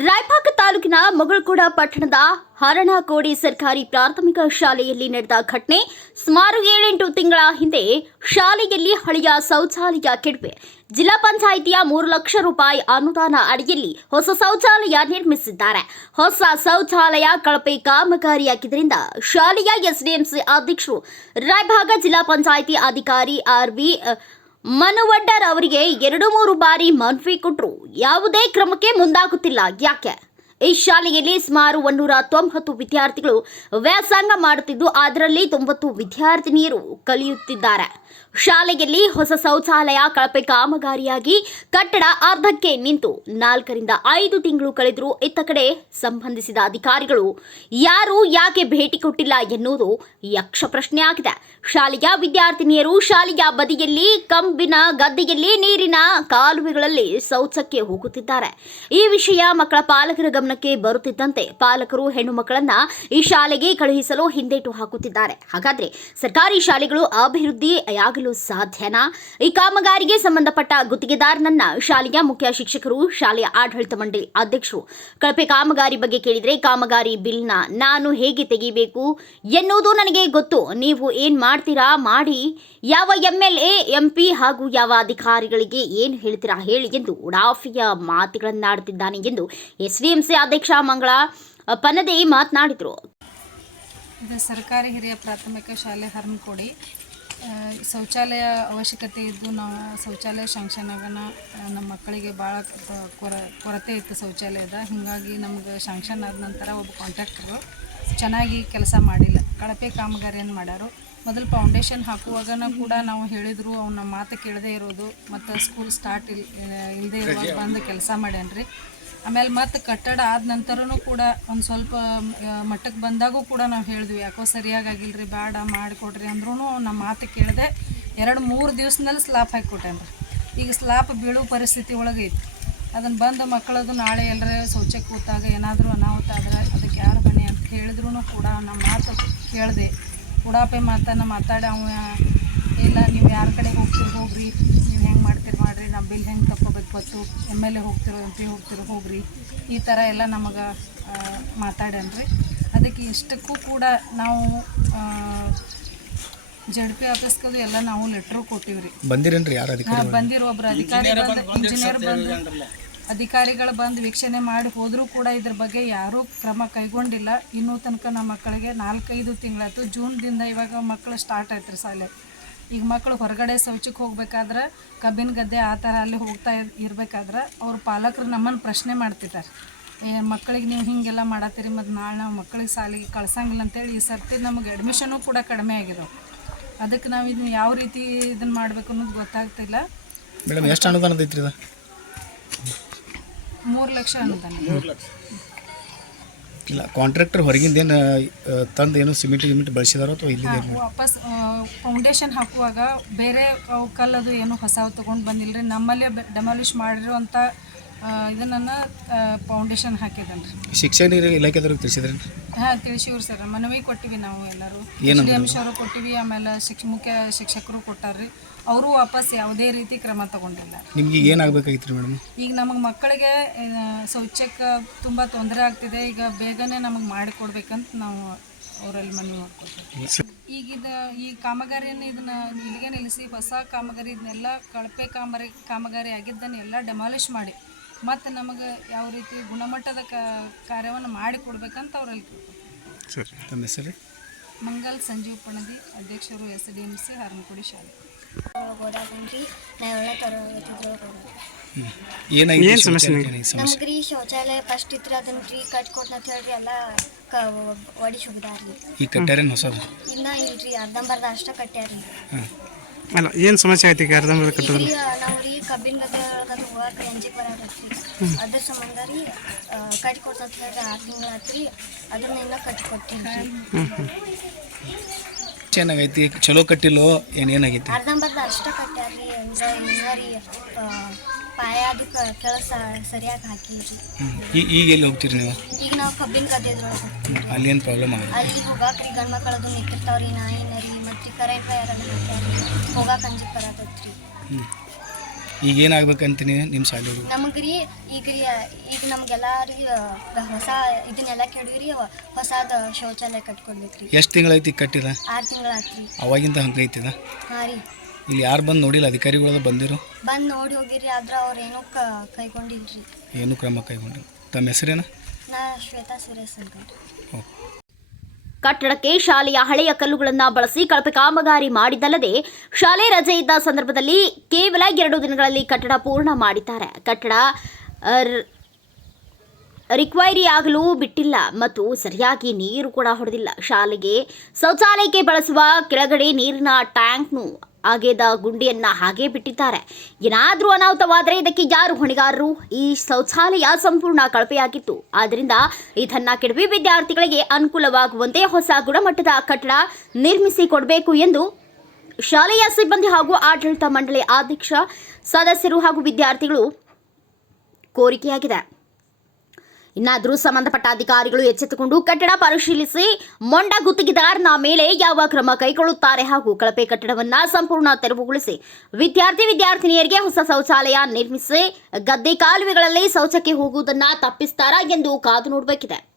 ರಾಯಭಾಗ ತಾಲೂಕಿನ ಮಗಳಕೋಡ ಪಟ್ಟಣದ ಹರಣಕೋಡಿ ಸರ್ಕಾರಿ ಪ್ರಾಥಮಿಕ ಶಾಲೆಯಲ್ಲಿ ನಡೆದ ಘಟನೆ ಸುಮಾರು ಏಳೆಂಟು ತಿಂಗಳ ಹಿಂದೆ ಶಾಲೆಯಲ್ಲಿ ಹಳೆಯ ಶೌಚಾಲಯ ಕೆಡವೆ. ಜಿಲ್ಲಾ ಪಂಚಾಯಿತಿಯ ಮೂರು ಲಕ್ಷ ರೂಪಾಯಿ ಅನುದಾನ ಅಡಿಯಲ್ಲಿ ಹೊಸ ಶೌಚಾಲಯ ನಿರ್ಮಿಸಿದ್ದಾರೆ. ಹೊಸ ಶೌಚಾಲಯ ಕಳಪೆ ಕಾಮಗಾರಿಯಾಗಿದ್ದರಿಂದ ಶಾಲೆಯ ಎಸ್ಡಿಎಂಸಿ ಅಧ್ಯಕ್ಷರು ರಾಯಭಾಗ ಜಿಲ್ಲಾ ಪಂಚಾಯಿತಿ ಅಧಿಕಾರಿ ಆರ್ ವಿ ಮನುವಡ್ಡರ್ ಅವರಿಗೆ ಎರಡು ಮೂರು ಬಾರಿ ಮನವಿ ಕೊಟ್ಟರು ಯಾವುದೇ ಕ್ರಮಕ್ಕೆ ಮುಂದಾಗುತ್ತಿಲ್ಲ. ಯಾಕೆ? ಈ ಶಾಲೆಯಲ್ಲಿ ಸುಮಾರು ಒಂದೂರ ತೊಂಬತ್ತು ವಿದ್ಯಾರ್ಥಿಗಳು ವ್ಯಾಸಂಗ ಮಾಡುತ್ತಿದ್ದು, ಅದರಲ್ಲಿ ತೊಂಬತ್ತು ವಿದ್ಯಾರ್ಥಿನಿಯರು ಕಲಿಯುತ್ತಿದ್ದಾರೆ. ಶಾಲೆಯಲ್ಲಿ ಹೊಸ ಶೌಚಾಲಯ, ಕಳಪೆ ಕಾಮಗಾರಿಯಾಗಿ ಕಟ್ಟಡ ಅರ್ಧಕ್ಕೆ ನಿಂತು ನಾಲ್ಕರಿಂದ ಐದು ತಿಂಗಳು ಕಳೆದರೂ ಇತ್ತ ಕಡೆ ಸಂಬಂಧಿಸಿದ ಅಧಿಕಾರಿಗಳು ಯಾರು ಯಾಕೆ ಭೇಟಿ ಕೊಟ್ಟಿಲ್ಲ ಎನ್ನುವುದು ಯಕ್ಷ ಪ್ರಶ್ನೆ ಆಗಿದೆ. ಶಾಲೆಯ ವಿದ್ಯಾರ್ಥಿನಿಯರು ಶಾಲೆಯ ಬದಿಯಲ್ಲಿ, ಕಂಬಿನ ಗದ್ದೆಯಲ್ಲಿ ನೀರಿನ ಕಾಲುವೆಗಳಲ್ಲಿ ಶೌಚಕ್ಕೆ ಹೋಗುತ್ತಿದ್ದಾರೆ. ಈ ವಿಷಯ ಮಕ್ಕಳ ಪಾಲಕರ ಗಮನಕ್ಕೆ ಬರುತ್ತಿದ್ದಂತೆ ಪಾಲಕರು ಹೆಣ್ಣು ಮಕ್ಕಳನ್ನ ಈ ಶಾಲೆಗೆ ಕಳುಹಿಸಲು ಹಿಂದೇಟು ಹಾಕುತ್ತಿದ್ದಾರೆ. ಹಾಗಾದ್ರೆ ಸರ್ಕಾರಿ ಶಾಲೆಗಳು ಅಭಿವೃದ್ಧಿ ಆಗಲು ಸಾಧ್ಯನಾ? ಈ ಕಾಮಗಾರಿಗೆ ಸಂಬಂಧಪಟ್ಟ ಗುತ್ತಿಗೆದಾರನನ್ನ ಶಾಲೆಯ ಮುಖ್ಯ ಶಿಕ್ಷಕರು, ಶಾಲೆಯ ಆಡಳಿತ ಮಂಡಳಿ ಅಧ್ಯಕ್ಷರು ಕಳಪೆ ಕಾಮಗಾರಿ ಬಗ್ಗೆ ಕೇಳಿದ್ರೆ, ಕಾಮಗಾರಿ ಬಿಲ್ನ ನಾನು ಹೇಗೆ ತೆಗಿಬೇಕು ಎನ್ನುವುದು ನನಗೆ ಗೊತ್ತು. ನೀವು ಏನ್ ಮಾಡ್ತೀರಾ? ಮಾಡಿ. ಯಾವ M L A M P ಹಾಗೂ ಯಾವ ಅಧಿಕಾರಿಗಳಿಗೆ ಏನು ಹೇಳ್ತೀರಾ? ಹೇಳಿ ಎಂದು ಉಡಾಫಿಯ ಮಾತುಗಳನ್ನಾಡುತ್ತಿದ್ದಾನೆ ಎಂದು ಎಸ್ಡಿಎಂಸಿ ಅಧ್ಯಕ್ಷ ಮಂಗಳ ಪನದೆ ಮಾತನಾಡಿದರು. ಇದು ಸರ್ಕಾರಿ ಹಿರಿಯ ಪ್ರಾಥಮಿಕ ಶಾಲೆ ಹರ್ಮಕೋಡಿ. ಶೌಚಾಲಯ ಅವಶ್ಯಕತೆ ಇದ್ದು ನಾವು ಶೌಚಾಲಯ ಶಾಂಕ್ಷನ್ ಆಗೋಣ ನಮ್ಮ ಮಕ್ಕಳಿಗೆ ಭಾಳ ಕೊರ, ಕೊರತೆ ಇತ್ತು ಶೌಚಾಲಯದ. ಹೀಗಾಗಿ ನಮ್ಗೆ ಶಾಂಕ್ಷನ್ ಆದ ನಂತರ ಒಬ್ಬ ಕಾಂಟ್ರಾಕ್ಟ್ರು ಚೆನ್ನಾಗಿ ಕೆಲಸ ಮಾಡಿಲ್ಲ. ಕಳಪೆ ಕಾಮಗಾರಿಯನ್ನು ಮಾಡ್ಯಾರು? ಮೊದಲು ಫೌಂಡೇಶನ್ ಹಾಕುವಾಗನ ಕೂಡ ನಾವು ಹೇಳಿದ್ರು, ಅವನ ಮಾತು ಕೇಳದೇ ಇರೋದು, ಮತ್ತು ಸ್ಕೂಲ್ ಸ್ಟಾರ್ಟ್ ಇಲ್ ಇಲ್ಲದೆ ಇರುವಾಗ ಬಂದು ಕೆಲಸ ಮಾಡ್ಯಾನ್ರಿ. ಆಮೇಲೆ ಮತ್ತೆ ಕಟ್ಟಡ ಆದ ನಂತರನೂ ಕೂಡ ಒಂದು ಸ್ವಲ್ಪ ಮಟ್ಟಕ್ಕೆ ಬಂದಾಗೂ ಕೂಡ ನಾವು ಹೇಳಿದ್ವಿ, ಯಾಕೋ ಸರಿಯಾಗಿ ಆಗಿಲ್ರಿ ಬೇಡ ಮಾಡಿಕೊಡ್ರಿ ಅಂದ್ರೂ ನಮ್ಮ ಮಾತು ಕೇಳಿದೆ ಎರಡು ಮೂರು ದಿವ್ಸದಲ್ಲಿ ಸ್ಲಾಪ್ ಹಾಕಿಕೊಟ್ಟೇನ್ರಿ ಈಗ ಸ್ಲಾಪ್ ಬೀಳೋ ಪರಿಸ್ಥಿತಿ ಒಳಗೆ ಐತಿ. ಅದನ್ನು ಬಂದು ಮಕ್ಕಳದು ನಾಳೆ ಎಲ್ಲರ ಶೌಚ ಕೂತಾಗ ಏನಾದರೂ ಅನಾಹುತ ಆದರೆ ಅದಕ್ಕೆ ಯಾರು ಬನ್ನಿ ಅಂತ ಹೇಳಿದ್ರು ಕೂಡ ನಮ್ಮ ಮಾತು ಕೇಳಿದೆ. ಉಡಾಪೆ ಮಾತನ್ನು ಮಾತಾಡಿ ಅವ ಇಲ್ಲ ನೀವು ಯಾರ ಕಡೆ ಹೋಗ್ತೀರಿ ಹೋಗ್ರಿ. ನೀವು ಹೆಂಗೆ ಮಾಡ್ತೀರಿ ಮಾಡಿರಿ ನಮ್ಮ ಬಿಲ್ ಹೆಂಗೆ ತಗೋಬೇಕು ಗೊತ್ತು. ಎಂ ಎಲ್ ಎ ಹೋಗ್ತಿರೋ ಎಂ ಪಿ ಹೋಗ್ತಿರೋ ಹೋಗ್ರಿ. ಈ ಥರ ಎಲ್ಲ ನಮಗೆ ಮಾತಾಡ್ಯಾನ್ರಿ ಅದಕ್ಕೆ ಇಷ್ಟಕ್ಕೂ ಕೂಡ ನಾವು ಜಡ್ ಪಿ ಆಫೀಸ್ಗದು ಎಲ್ಲ ನಾವು ಲೆಟ್ರು ಕೊಟ್ಟಿವ್ರಿ. ಬಂದಿರೇನ್ರಿ ಯಾರು ಅಧಿಕಾರಿ ಬಂದಿರೋ ಒಬ್ರು ಅಧಿಕಾರಿ ಇಂಜಿನಿಯರ್ ಬಂದು ಅಧಿಕಾರಿಗಳು ಬಂದು ವೀಕ್ಷಣೆ ಮಾಡಿ ಹೋದರೂ ಕೂಡ ಇದ್ರ ಬಗ್ಗೆ ಯಾರೂ ಕ್ರಮ ಕೈಗೊಂಡಿಲ್ಲ. ಇನ್ನೂ ತನಕ ನಮ್ಮ ಮಕ್ಕಳಿಗೆ ನಾಲ್ಕೈದು ತಿಂಗಳಾಯ್ತು. ಜೂನ್ದಿಂದ ಇವಾಗ ಮಕ್ಕಳು ಸ್ಟಾರ್ಟ್ ಆಯ್ತು ರೀ ಶಾಲೆ. ಈಗ ಮಕ್ಕಳು ಹೊರಗಡೆ ಶೌಚಕ್ಕೆ ಹೋಗ್ಬೇಕಾದ್ರೆ ಕಬ್ಬಿನ ಗದ್ದೆ ಆ ಥರ ಅಲ್ಲಿ ಹೋಗ್ತಾ ಇರ್- ಇರ್ಬೇಕಾದ್ರೆ ಅವ್ರ ಪಾಲಕರು ನಮ್ಮನ್ನು ಪ್ರಶ್ನೆ ಮಾಡ್ತಿದ್ದಾರೆ. ಏ ಮಕ್ಕಳಿಗೆ ನೀವು ಹೀಗೆಲ್ಲ ಮಾಡತ್ತೀರಿ ಮತ್ತು ನಾಳೆ ನಾವು ಮಕ್ಕಳಿಗೆ ಶಾಲೆಗೆ ಕಳ್ಸಂಗಿಲ್ಲ ಅಂತೇಳಿ ಈ ಸರ್ತಿ ನಮಗೆ ಅಡ್ಮಿಷನು ಕೂಡ ಕಡಿಮೆ ಆಗಿದೆ ಅದಕ್ಕೆ ನಾವು ಇದನ್ನ ಯಾವ ರೀತಿ ಇದನ್ನು ಮಾಡಬೇಕು ಅನ್ನೋದು ಗೊತ್ತಾಗ್ತಿಲ್ಲ. ಮೇಡಮ್ ಎಷ್ಟು ಅನುದಾನ ಐತ್ರಿ ಇದು? ಮೂರು ಲಕ್ಷ ಅನುದಾನ. ಇಲ್ಲ ಕಾಂಟ್ರಾಕ್ಟರ್ ಹೊರಗಿಂದ ಏನು ತಂದು ಏನು ಸಿಮೆಂಟ್ ಗಿಮೆಂಟ್ ಬಳಸಿದಾರೋ ಅಥವಾ ಇಲ್ಲಿ ಹಾ, ವಾಪಸ್ ಫೌಂಡೇಶನ್ ಹಾಕುವಾಗ ಬೇರೆ ಕಲ್ಲದು ಏನು ಹೊಸ ತಗೊಂಡು ಬಂದಿಲ್ಲ ರೀ ನಮ್ಮಲ್ಲೇ ಡೆಮಾಲಿಷ್ ಮಾಡಿರೋಂಥ ಇದನ್ನು ಫೌಂಡೇಶನ್ ಹಾಕಿದನ್ ರೀ ಶಿಕ್ಷಣ ಇಲಾಖೆದವ್ರಿಗೆ ತಿಳಿಸಿದ್ರೇನು ಹಾಂ ತಿಳಿಸಿವ್ರಿ ಸರ್. ಮನವಿ ಕೊಟ್ಟಿವಿ ನಾವು ಎಲ್ಲರೂ. ಏನಂದ್ರು? ಅವರು ಕೊಟ್ಟಿವಿ ಆಮೇಲೆ ಶಿಕ್ಷ ಮುಖ್ಯ ಶಿಕ್ಷಕರು ಕೊಟ್ಟಾರ್ರಿ. ಅವರು ವಾಪಸ್ ಯಾವುದೇ ರೀತಿ ಕ್ರಮ ತಗೊಂಡಿಲ್ಲ. ನಿಮ್ಗೆ ಈಗ ಏನಾಗಬೇಕಾಗಿತ್ತು ರೀ ಮೇಡಮ್? ಈಗ ನಮಗೆ ಮಕ್ಕಳಿಗೆ ಶೌಚಕ್ಕ ಶೌಚಕ್ಕೆ ತುಂಬ ತೊಂದರೆ ಆಗ್ತಿದೆ. ಈಗ ಬೇಗನೆ ನಮಗೆ ಮಾಡಿಕೊಡ್ಬೇಕಂತ ನಾವು ಅವರಲ್ಲಿ ಮನವಿ ಮಾಡ್ಕೊಳ್ತೀವಿ ಈಗ ಇದು ಈ ಕಾಮಗಾರಿಯನ್ನು ಇದನ್ನ ಇಲ್ಲಿಗೆ ನಿಲ್ಲಿಸಿ ಹೊಸ ಕಾಮಗಾರಿ ಇದನ್ನೆಲ್ಲ ಕಳಪೆ ಕಾಮಗಾರಿ ಕಾಮಗಾರಿ ಆಗಿದ್ದನ್ನೆಲ್ಲ ಡೆಮಾಲಿಷ್ ಮಾಡಿ ಮತ್ತು ನಮಗೆ ಯಾವ ರೀತಿ ಗುಣಮಟ್ಟದ ಕ- ಕಾರ್ಯವನ್ನು ಮಾಡಿಕೊಡ್ಬೇಕಂತ ಅವರಲ್ಲಿ ಸರಿ ತಮ್ಮ ಹೆಸರು? ಮಂಗಲ್ ಸಂಜೀವ್ ಪಣದಿ ಅಧ್ಯಕ್ಷರು S D M C Haramakudi ಶಾಲೆ ಏನಾಗಿದೆ ನಮ್ಗೆ ರೀ ಶೌಚಾಲಯ ಫಸ್ಟ್ ಇತ್ತು ಅದನ್ನ ರೀ ಕಟ್ಕೊಟ್ನ ಅಂತ ಹೇಳ್ರಿ ಎಲ್ಲ ಕ ಒಡಿಸಿ ಹೋಗಿದಾರ್ರಿ ಈ ಕಟ್ಟಾರೇನು ಹೊಸದು? ಇನ್ನ ಇಲ್ರಿ ಅರ್ಧಂಬರ್ಧ ಅಷ್ಟ ಕಟ್ಟ್ಯಾರ್ರಿ ಅಲ್ಲ ಏನು ಸಮಸ್ಯೆ ಆಯ್ತು ಈಗ ಅರ್ಧಂಬರ್ಧ ಕಟ್ಟೋದು ಈಗ ನಾವು ರೀ ಕಬ್ಬಿನ ಗದ್ದೆ ಒಳಗದು ಹೋಗಕ್ಕೆ ಅದ್ರ ಸಂಬಂಧ ರೀ ಕಟ್ಕೊಡ್ತಂತ ಹೇಳ್ರಿ ಆರು ತಿಂಗಳು ಆತ್ರಿ ಅದನ್ನ ಇನ್ನ ಕಟ್ಕೊಟ್ಟಿಲ್ರಿ ಏನಾಗೈತಿ ಚಲೋ ಕಟ್ಟಿಲ್ಲೋ ಏನೇನಾಗೈತಿ ಅರ್ಧಂಬರ್ಧ ಅಷ್ಟ ಕಟ್ಟ್ಯಾರ್ರಿ ಅಂದ್ರೆ ರೀ ಆ, ಅದಕ್ಕೆ ಕೆಲಸ ಸರಿಯಾಗಿ ಹಾಕಿಲ್ರಿ ಈಗ ಈಗ ಎಲ್ಲಿ ಹೋಗ್ತೀರಿ ನೀವು? ಈಗ ನಾವು ಕಬ್ಬಿನ ಗದ್ದೆದ್ರೊಳಗೆ ಅಲ್ಲಿ ಏನು ಪ್ರಾಬ್ಲಮ್ ಆಗಿ ಅಲ್ಲಿ ಹೋಗಾಕ್ರಿ ಗಂಡ್ ಮಕ್ಕಳದು ನಿಂತಿರ್ತಾವ್ರಿ ನಾಯಿ ಏನು ಕರೆಂಟ್ ವೈರ್ ಅದು ಹೋಗಾಕ ಅಂಜಿಕ್ ಬರತೈತ್ರಿ ಹ್ಞೂ ಈಗ ಏನಾಗ್ಬೇಕಂತೀನಿ ನಿಮ್ಮ ಶಾಲೆ ಹುಡುಗ ನಮಗೆ ರೀ ಈಗ ರೀ ಈಗ ನಮ್ಗೆಲ್ಲರಿಗೆ ಹೊಸ ಇದನ್ನೆಲ್ಲ ಕೆಡವಿ ಹೊಸದ ಶೌಚಾಲಯ ಕಟ್ಕೊಡ್ಬೇಕ್ರಿ. ಎಷ್ಟು ತಿಂಗಳೈತಿ ಕಟ್ಟಿದ? ಆರು ತಿಂಗಳಾತ್ರಿ. ಅವಾಗಿಂದ ಹಂಗೈತಿದ? ಹಾಂ ರೀ. ಇಲ್ಲಿ ಯಾರು ಬಂದು ನೋಡಿಲ್ಲ ಅಧಿಕಾರಿಗಳು ಬಂದಿರು? ಬಂದು ನೋಡಿ ಹೋಗಿರಿ ಆದ್ರೆ ಅವ್ರೇನೂ ಕ ಕೈಗೊಂಡಿಲ್ರಿ. ಏನು ಕ್ರಮ ಕೈಗೊಂಡಿಲ್ಲ. ತಮ್ಮ ಹೆಸರೇನ? ನಾ ಶ್ವೇತಾ ಸುರೇಶ್ ಅಂತ ಕಟ್ಟಡಕ್ಕೆ ಶಾಲೆಯ ಹಳೆಯ ಕಲ್ಲುಗಳನ್ನು ಬಳಸಿ ಕಳಪೆ ಕಾಮಗಾರಿ ಮಾಡಿದ್ದಲ್ಲದೆ ಶಾಲೆ ರಜೆ ಇದ್ದ ಸಂದರ್ಭದಲ್ಲಿ ಕೇವಲ ಎರಡು ದಿನಗಳಲ್ಲಿ ಕಟ್ಟಡ ಪೂರ್ಣ ಮಾಡಿದ್ದಾರೆ. ಕಟ್ಟಡ ರಿಕ್ವೈರಿ ಆಗಲು ಬಿಟ್ಟಿಲ್ಲ ಮತ್ತು ಸರಿಯಾಗಿ ನೀರು ಕೂಡ ಹೊಡೆದಿಲ್ಲ. ಶಾಲೆಗೆ ಶೌಚಾಲಯಕ್ಕೆ ಬಳಸುವ ಕೆಳಗಡೆ ನೀರಿನ ಟ್ಯಾಂಕ್ನು ಅಗೆದ ಗುಂಡಿಯನ್ನ ಹಾಗೆ ಬಿಟ್ಟಿದ್ದಾರೆ. ಏನಾದರೂ ಅನಾಹುತವಾದರೆ ಇದಕ್ಕೆ ಯಾರು ಹೊಣೆಗಾರರು? ಈ ಶೌಚಾಲಯ ಸಂಪೂರ್ಣ ಕಳಪೆಯಾಗಿತ್ತು. ಆದ್ದರಿಂದ ಇದನ್ನ ಕೆಡವಿ ವಿದ್ಯಾರ್ಥಿಗಳಿಗೆ ಅನುಕೂಲವಾಗುವಂತೆ ಹೊಸ ಗುಣಮಟ್ಟದ ಕಟ್ಟಡ ನಿರ್ಮಿಸಿ ಕೊಡಬೇಕು ಎಂದು ಶಾಲೆಯ ಸಿಬ್ಬಂದಿ ಹಾಗೂ ಆಡಳಿತ ಮಂಡಳಿ ಅಧ್ಯಕ್ಷ, ಸದಸ್ಯರು ಹಾಗೂ ವಿದ್ಯಾರ್ಥಿಗಳು ಕೋರಿಕೆಯಾಗಿದೆ. ಇನ್ನಾದರೂ ಸಂಬಂಧಪಟ್ಟ ಅಧಿಕಾರಿಗಳು ಎಚ್ಚೆತ್ತುಕೊಂಡು ಕಟ್ಟಡ ಪರಿಶೀಲಿಸಿ ಮೊಂಡ ಗುತ್ತಿಗೆದಾರನ ಮೇಲೆ ಯಾವ ಕ್ರಮ ಕೈಗೊಳ್ಳುತ್ತಾರೆ ಹಾಗೂ ಕಳಪೆ ಕಟ್ಟಡವನ್ನು ಸಂಪೂರ್ಣ ತೆರವುಗೊಳಿಸಿ ವಿದ್ಯಾರ್ಥಿ ವಿದ್ಯಾರ್ಥಿನಿಯರಿಗೆ ಹೊಸ ಶೌಚಾಲಯ ನಿರ್ಮಿಸಿ ಗದ್ದೆ ಕಾಲುವೆಗಳಲ್ಲಿ ಶೌಚಕ್ಕೆ ಹೋಗುವುದನ್ನು ತಪ್ಪಿಸ್ತಾರಾ ಎಂದು ಕಾದು ನೋಡಬೇಕಿದೆ.